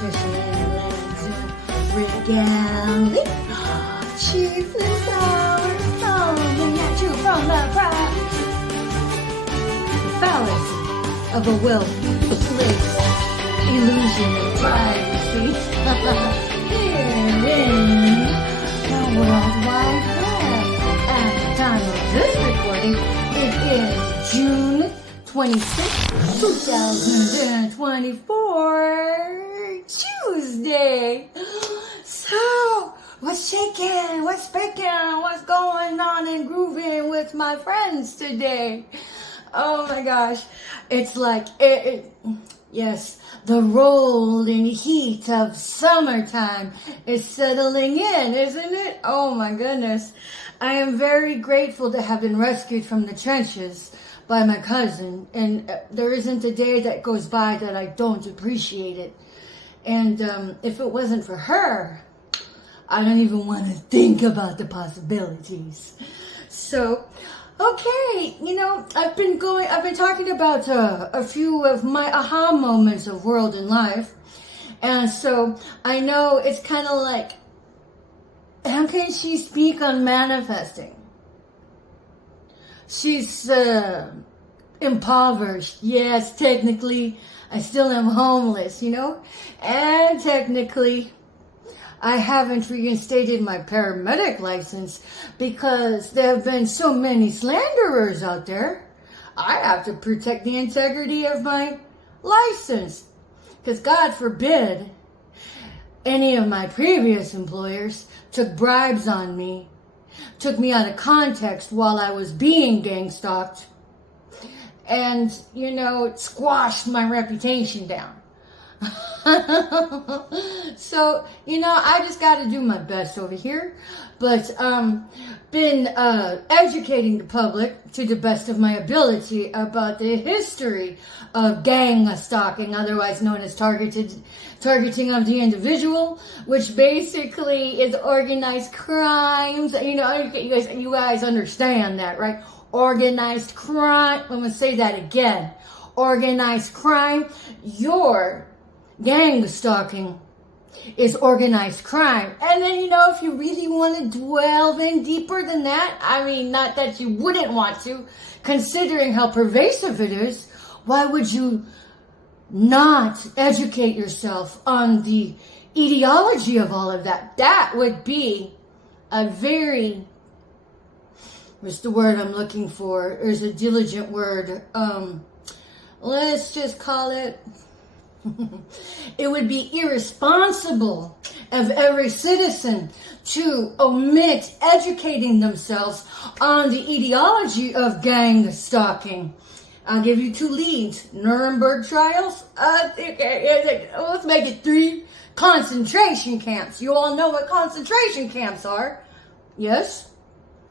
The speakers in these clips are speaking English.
nutrition and regalia. Chief and sour, coming at you from the crowd. The fallacy of a well-placed illusion of privacy. Here in the World Wide Web. At the time of this recording, it is June 26, 2024, Tuesday. So, what's shaking? What's baking? What's going on and grooving with my friends today? Oh my gosh. It's like, yes, the rolling heat of summertime is settling in, isn't it? Oh my goodness. I am very grateful to have been rescued from the trenches by my cousin, and there isn't a day that goes by that I don't appreciate it. And if it wasn't for her, I don't even want to think about the possibilities. So, okay, I've been talking about a few of my aha moments of world and life. And so I know it's kind of like, how can she speak on manifesting? She's impoverished. Yes, technically, I still am homeless, and technically, I haven't reinstated my paramedic license because there have been so many slanderers out there. I have to protect the integrity of my license, because God forbid any of my previous employers took bribes on me, took me out of context while I was being gang stalked, and, it squashed my reputation down. So, I just got to do my best over here, but been educating the public to the best of my ability about the history of gang stalking, otherwise known as targeting of the individual, which basically is organized crimes. You guys understand that, right? Organized crime. I'm going to say that again. Organized crime. Your gang stalking is organized crime. And then, if you really want to delve in deeper than that, not that you wouldn't want to, considering how pervasive it is, why would you not educate yourself on the etiology of all of that? That would be a very, what's the word I'm looking for? There's a diligent word. Let's just call it, it would be irresponsible of every citizen to omit educating themselves on the etiology of gang stalking. I'll give you two leads. Nuremberg trials. Let's make it 3. Concentration camps. You all know what concentration camps are. Yes?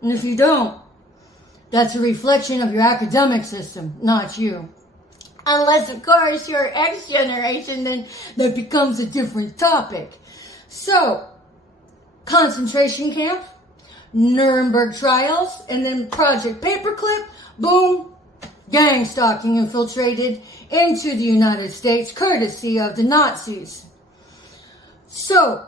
And if you don't, that's a reflection of your academic system, not you. Unless, of course, you're X generation, then that becomes a different topic. So, concentration camp, Nuremberg trials, and then Project Paperclip, boom, gang stalking infiltrated into the United States, courtesy of the Nazis. So,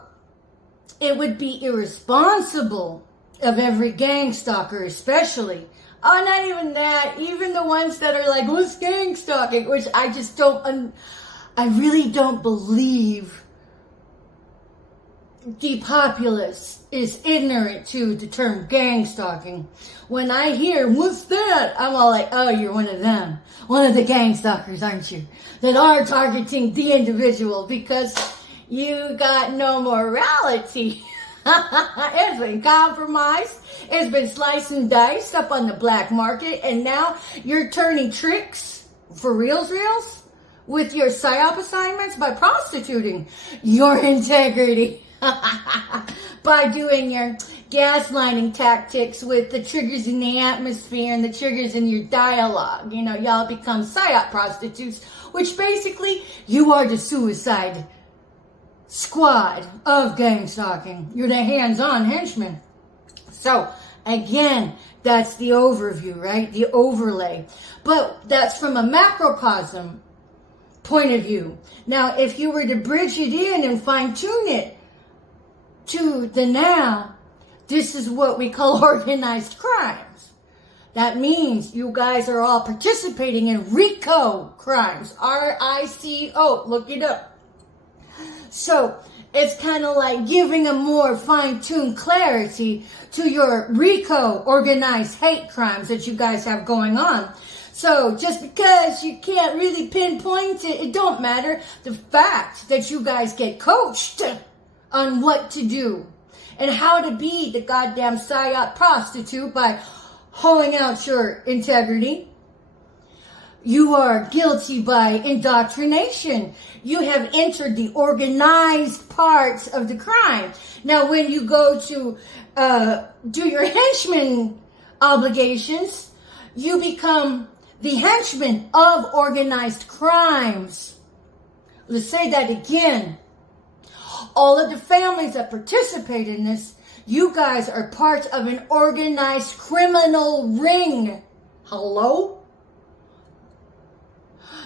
it would be irresponsible of every gang stalker, especially. Oh, not even that. Even the ones that are like, what's gang stalking? Which I just don't, I really don't believe the populace is ignorant to the term gang stalking. When I hear, what's that? I'm all like, oh, you're one of them. One of the gang stalkers, aren't you? That are targeting the individual because you got no morality. It's been compromised. It's been sliced and diced up on the black market. And now you're turning tricks for reals with your PSYOP assignments by prostituting your integrity. By doing your gaslighting tactics with the triggers in the atmosphere and the triggers in your dialogue. Y'all become PSYOP prostitutes, which basically you are the suicide squad of gang stalking. You're the hands-on henchmen. So, again, that's the overview, right? The overlay. But that's from a macrocosm point of view. Now, if you were to bridge it in and fine tune it to the now, this is what we call organized crimes. That means you guys are all participating in RICO crimes. RICO. Look it up. So it's kind of like giving a more fine-tuned clarity to your RICO organized hate crimes that you guys have going on. So just because you can't really pinpoint it, it don't matter. The fact that you guys get coached on what to do and how to be the goddamn psyop prostitute by hoeing out your integrity. You are guilty by indoctrination. You have entered the organized parts of the crime. Now, when you go to do your henchman obligations, you become the henchman of organized crimes. Let's say that again. All of the families that participate in this, you guys are part of an organized criminal ring. Hello?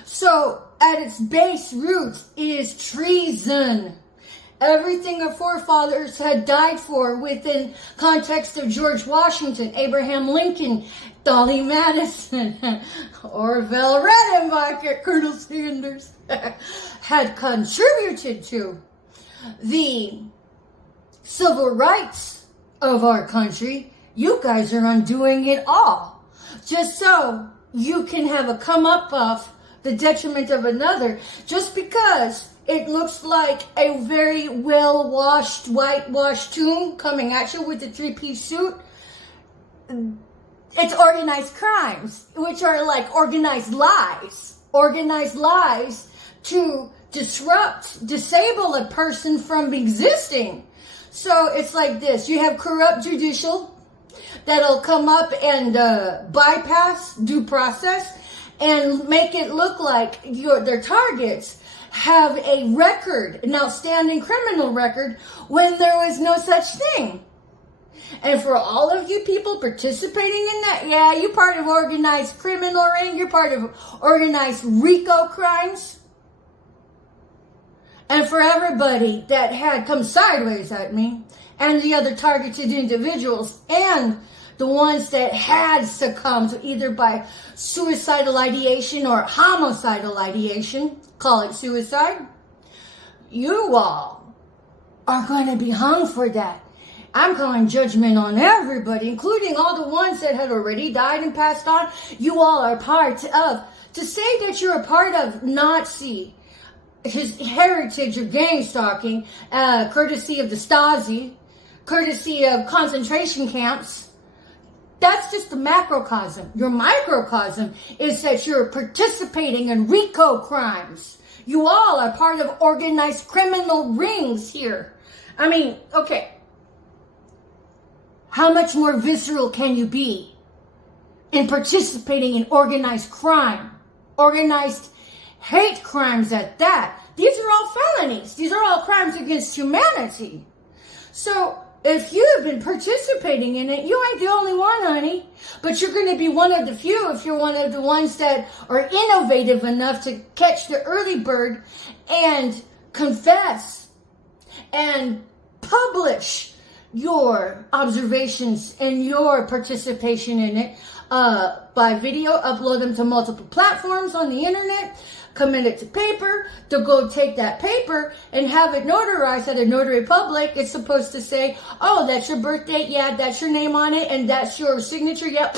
So, at its base root is treason. Everything our forefathers had died for within context of George Washington, Abraham Lincoln, Dolly Madison, Orville Redenbacher, Colonel Sanders, had contributed to the civil rights of our country. You guys are undoing it all. Just so you can have a come up of the detriment of another, just because it looks like a very well-washed, whitewashed tomb coming at you with a three-piece suit. It's organized crimes, which are like organized lies to disable a person from existing. So it's like this. You have corrupt judicial that'll come up and bypass due process and make it look like their targets have a record, an outstanding criminal record, when there was no such thing. And for all of you people participating in that, yeah, you're part of organized criminal ring, you're part of organized RICO crimes. And for everybody that had come sideways at me, and the other targeted individuals, and the ones that had succumbed either by suicidal ideation or homicidal ideation, call it suicide, you all are going to be hung for that. I'm calling judgment on everybody, including all the ones that had already died and passed on. You all are part of. To say that you're a part of Nazi his heritage or gang stalking, courtesy of the Stasi, courtesy of concentration camps, that's just the macrocosm. Your microcosm is that you're participating in RICO crimes. You all are part of organized criminal rings here. I mean, okay. How much more visceral can you be in participating in organized crime? Organized hate crimes at that. These are all felonies. These are all crimes against humanity. So, if you have been participating in it, you ain't the only one, honey. But you're going to be one of the few if you're one of the ones that are innovative enough to catch the early bird and confess and publish your observations and your participation in it by video, upload them to multiple platforms on the internet, commit it to paper, to go take that paper and have it notarized at a notary public. It's supposed to say, oh, that's your birth date, yeah, that's your name on it, and that's your signature, yeah,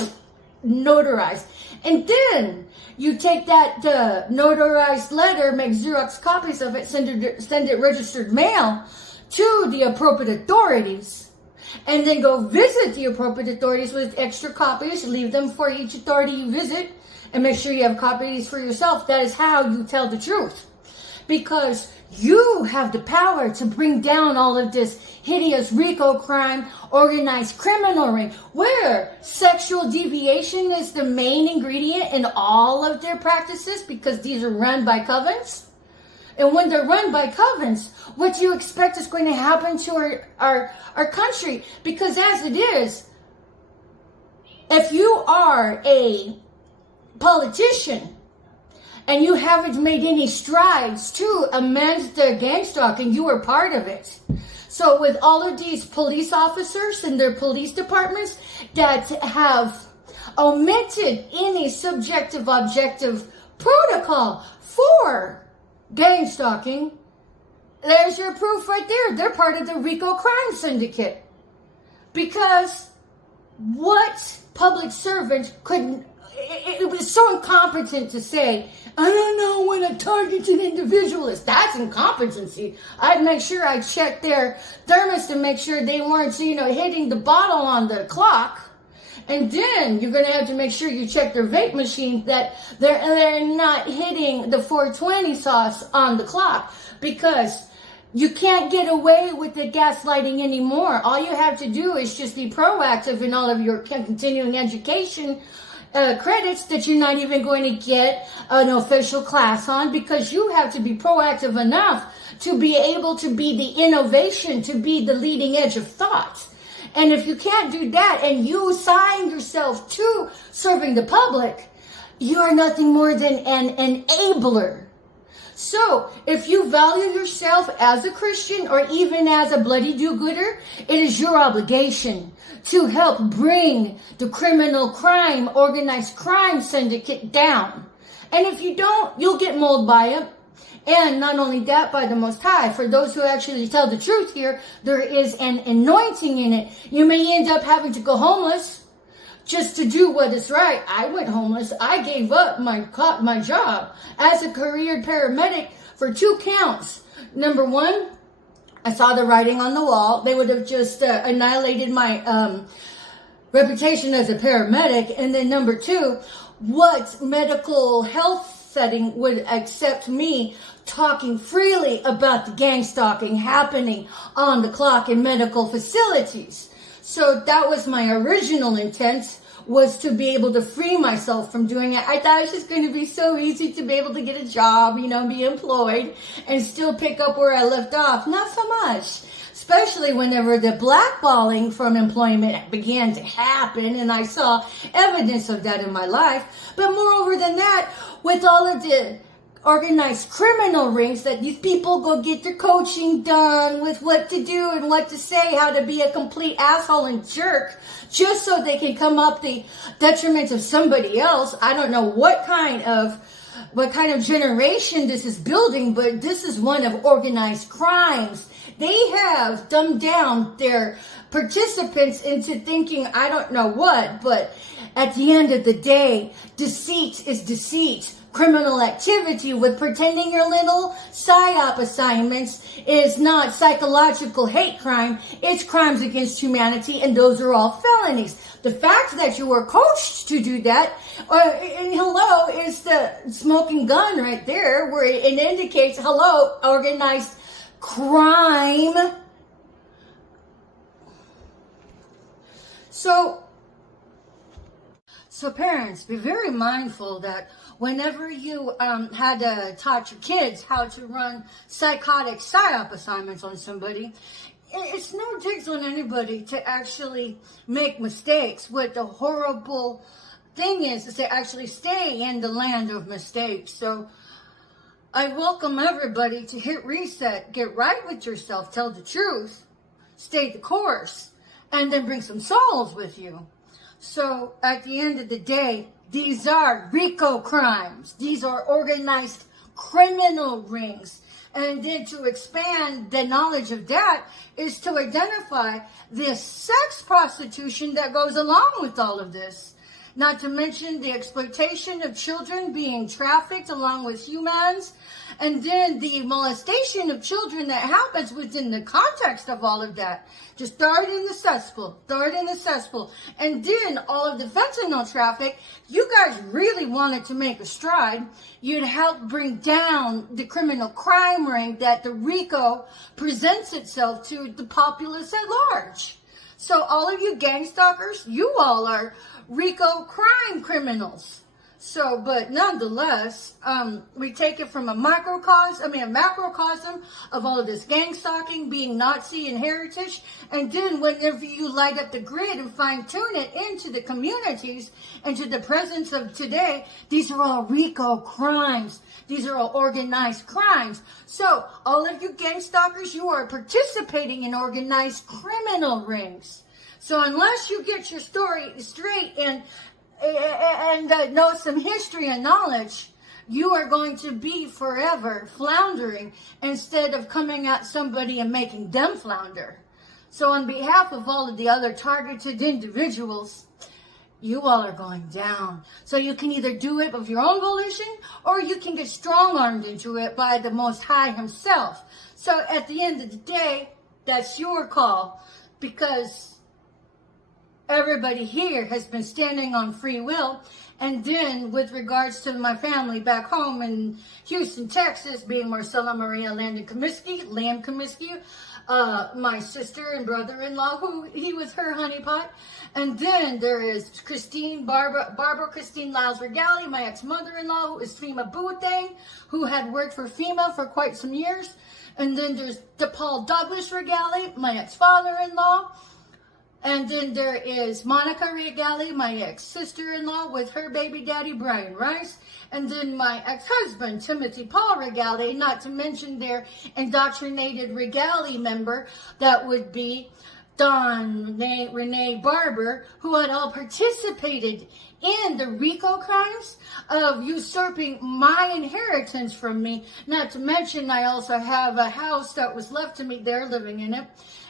notarized. And then you take that notarized letter, make Xerox copies of it, send it registered mail to the appropriate authorities. And then go visit the appropriate authorities with extra copies. Leave them for each authority you visit. And make sure you have copies for yourself. That is how you tell the truth. Because you have the power to bring down all of this hideous RICO crime, organized criminal ring, where sexual deviation is the main ingredient in all of their practices, because these are run by covens. And when they're run by covens, what do you expect is going to happen to our country? Because as it is, if you are a politician and you haven't made any strides to amend the gang stalking, you were part of it. So with all of these police officers and their police departments that have omitted any subjective objective protocol for gang stalking, there's your proof right there. They're part of the RICO crime syndicate. Because what public servant couldn't, it was so incompetent to say, I don't know when a targeted individual is. That's incompetency. I'd make sure I checked their thermos to make sure they weren't, hitting the bottle on the clock. And then you're going to have to make sure you check their vape machine that they're not hitting the 420 sauce on the clock. Because you can't get away with the gaslighting anymore. All you have to do is just be proactive in all of your continuing education credits that you're not even going to get an official class on, because you have to be proactive enough to be able to be the innovation, to be the leading edge of thought. And if you can't do that and you assign yourself to serving the public, you are nothing more than an enabler. So, if you value yourself as a Christian or even as a bloody do-gooder, it is your obligation to help bring the criminal crime, organized crime syndicate down. And if you don't, you'll get mauled by it. And not only that, by the Most High. For those who actually tell the truth here, there is an anointing in it. You may end up having to go homeless just to do what is right. I went homeless. I gave up my job as a career paramedic for 2 counts. Number one, I saw the writing on the wall. They would have just annihilated my reputation as a paramedic. And then number 2, what medical health setting would accept me talking freely about the gang stalking happening on the clock in medical facilities? So that was my original intent, was to be able to free myself from doing it. I thought it was just going to be so easy to be able to get a job, be employed and still pick up where I left off. Not so much. Especially whenever the blackballing from employment began to happen, and I saw evidence of that in my life. But moreover than that, with all of the organized criminal rings that these people go get their coaching done with what to do and what to say, how to be a complete asshole and jerk, just so they can come up the detriment of somebody else. I don't know what kind of generation this is building, but this is one of organized crimes. They have dumbed down their participants into thinking I don't know what, but at the end of the day, deceit is deceit. Criminal activity with pretending your little PSYOP assignments is not psychological hate crime. It's crimes against humanity, and those are all felonies. The fact that you were coached to do that, is the smoking gun right there, where it indicates, organized crime. So parents, be very mindful that whenever you had to taught your kids how to run psychotic PSYOP assignments on somebody, it's no digs on anybody to actually make mistakes. What the horrible thing is to actually stay in the land of mistakes. So I welcome everybody to hit reset, get right with yourself, tell the truth, stay the course, and then bring some souls with you. So at the end of the day, these are RICO crimes. These are organized criminal rings. And then to expand the knowledge of that is to identify this sex prostitution that goes along with all of this. Not to mention the exploitation of children being trafficked along with humans. And then the molestation of children that happens within the context of all of that. Just throw it in the cesspool. And then all of the fentanyl traffic, you guys really wanted to make a stride. You'd help bring down the criminal crime ring that the RICO presents itself to the populace at large. So all of you gang stalkers, you all are RICO crime criminals. So, but nonetheless, we take it from a macrocosm of all of this gang stalking, being Nazi and heritage, and then whenever you light up the grid and fine tune it into the communities, into the presence of today, these are all RICO crimes. These are all organized crimes. So, all of you gang stalkers, you are participating in organized criminal rings. So, unless you get your story straight and know some history and knowledge, you are going to be forever floundering instead of coming at somebody and making them flounder. So on behalf of all of the other targeted individuals, you all are going down. So you can either do it of your own volition, or you can get strong-armed into it by the Most High himself. So at the end of the day, that's your call, because everybody here has been standing on free will. And then with regards to my family back home in Houston, Texas, being Marcella Maria Lamb Comiskey, my sister and brother-in-law, who he was her honeypot. And then there is Barbara Christine Lyles Regali, my ex-mother-in-law, who is FEMA Bootang, who had worked for FEMA for quite some years. And then there's DePaul Douglas Regali, my ex-father-in-law. And then there is Monica Regali, my ex-sister-in-law, with her baby daddy, Brian Rice. And then my ex-husband, Timothy Paul Regali, not to mention their indoctrinated Regali member, that would be Don Renee Barber, who had all participated in the RICO crimes of usurping my inheritance from me. Not to mention, I also have a house that was left to me there, living in it.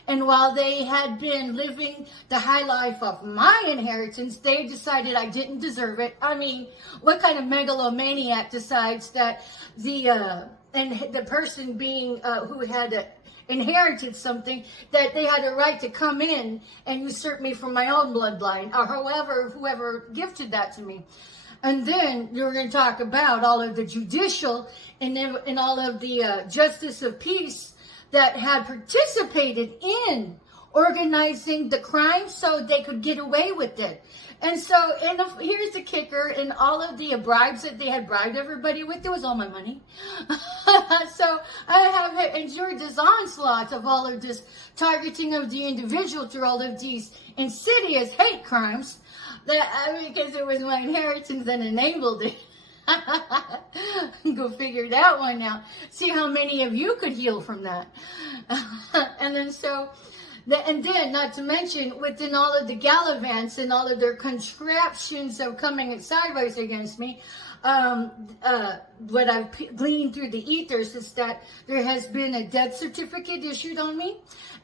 And while they had been living the high life of my inheritance, they decided I didn't deserve it. I mean, what kind of megalomaniac decides that the person being who had inherited something, that they had a right to come in and usurp me from my own bloodline, or whoever gifted that to me. And then you're going to talk about all of the judicial and all of the justice of peace that had participated in organizing the crime so they could get away with it. And so, here's the kicker, in all of the bribes that they had bribed everybody with, it was all my money. So I have endured this onslaught of all of this targeting of the individual through all of these insidious hate crimes, because it was my inheritance that enabled it. Go figure that one out. See how many of you could heal from that. And then not to mention, within all of the gallivants and all of their contraptions of coming sideways against me, what I've gleaned through the ethers is that there has been a death certificate issued on me.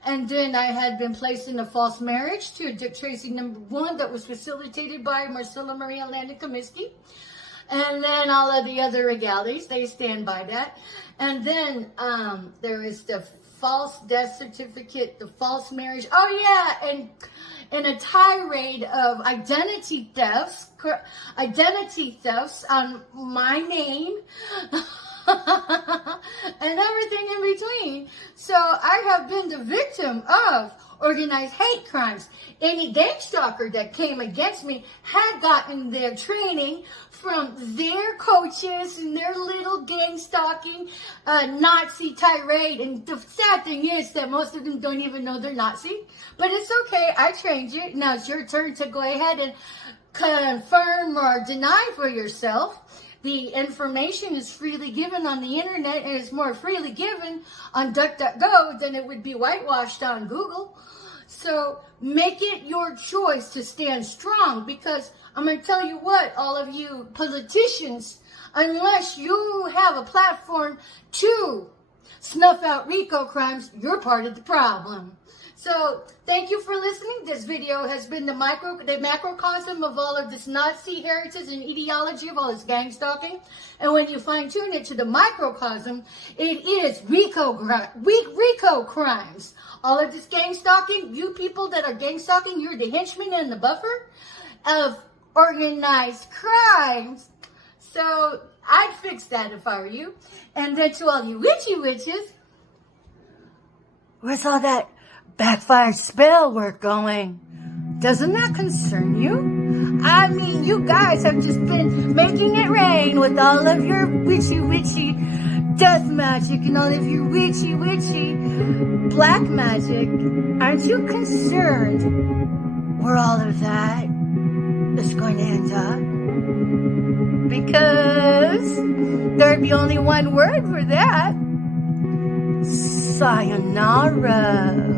And then I had been placed in a false marriage to Dick Tracy #1 that was facilitated by Marcella Maria Lamb Comiskey. And then all of the other regalities, they stand by that. And then there is the false death certificate, the false marriage. Oh yeah, and in a tirade of identity thefts on my name, and everything in between. So I have been the victim of organized hate crimes. Any gang stalker that came against me had gotten their training from their coaches and their little gang stalking Nazi tirade. And the sad thing is that most of them don't even know they're Nazi. But it's okay, I trained you. Now it's your turn to go ahead and confirm or deny for yourself. The information is freely given on the internet, and it's more freely given on DuckDuckGo than it would be whitewashed on Google. So make it your choice to stand strong, because I'm going to tell you what, all of you politicians, unless you have a platform to snuff out RICO crimes, you're part of the problem. So thank you for listening. This video has been the macrocosm of all of this Nazi heritage and ideology of all this gang stalking. And when you fine tune it to the microcosm, it is RICO crimes. All of this gang stalking, you people that are gang stalking, you're the henchmen and the buffer of organized crimes. So I'd fix that if I were you. And then to all you witchy witches, where's all that backfired spell work going? Doesn't that concern you? I mean, you guys have just been making it rain with all of your witchy death magic and all of your witchy black magic. Aren't you concerned where all of that is going to end up? Because there'd be only one word for that. Sayonara.